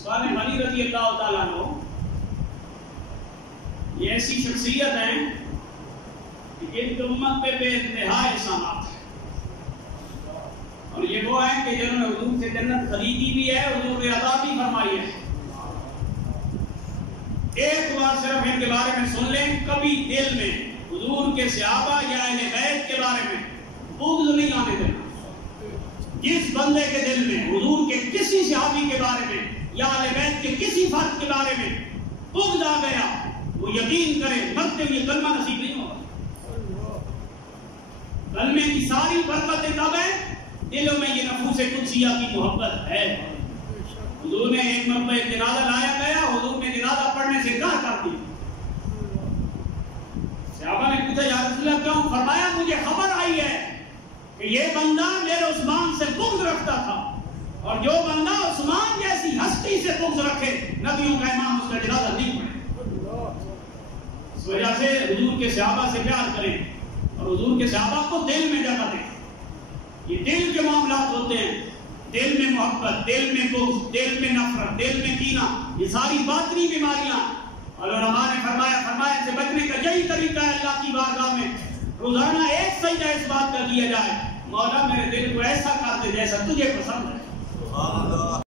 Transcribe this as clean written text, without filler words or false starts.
عثمان غنی رضی اللہ تعالیٰ عنہ یہ ایسی شخصیت ہیں کہ ان کی امت پہ بے انتہا احسانات ہیں، اور یہ وہ ہیں کہ جنہوں نے حضور سے جنت خریدی بھی ہے، حضور نے عطا بھی فرمائی ہے۔ ایک بار صرف ان کے بارے میں سن لیں، کبھی دل میں حضور کے صحابہ یا اہل بیت کے بارے میں بغض نہیں آنے دینا۔ جس بندے کے دل میں حضور کے کسی صحابی کے بارے میں یا اہل بیت کے کسی فرد کے بارے میں بغض آ گیا، وہ یقین کرے مرتے ہوئے کلمہ نصیب نہیں ہوگا۔ کلمے کی ساری برکتیں تب ہیں دلوں میں یہ نفوس قدسیہ کی محبت ہے۔ حضور نے ایک مرتبہ ایک جنازہ لایا گیا، حضور نے جنازہ پڑھنے سے انکار کر دی۔ صحابہ نے پوچھا یا رسول اللہ کیوں؟ فرمایا مجھے خبر آئی ہے کہ یہ بندہ میرے عثمان سے بغض رکھتا تھا، اور جو بندہ عثمان جیسی ہستی سے بغض رکھے نبیوں کا امام اس کا جنازہ نہیں پڑھے۔ اس وجہ سے حضور کے صحابہ سے پیار کریں اور حضور کے صحابہ کو دل میں جگہ دیں۔ یہ دل کے معاملات ہوتے ہیں، دل میں محبت، دل میں بغض، دل میں نفرت، دل میں کینہ، یہ ساری باطنی بیماریاں۔ اور علماء نے فرمایا سے بچنے کا یہی طریقہ ہے اللہ کی بارگاہ میں روزانہ ایک سجدہ اس بات کا کیا جائے، مولا میرے دل کو ایسا کر دے جیسا تجھے پسند ہے۔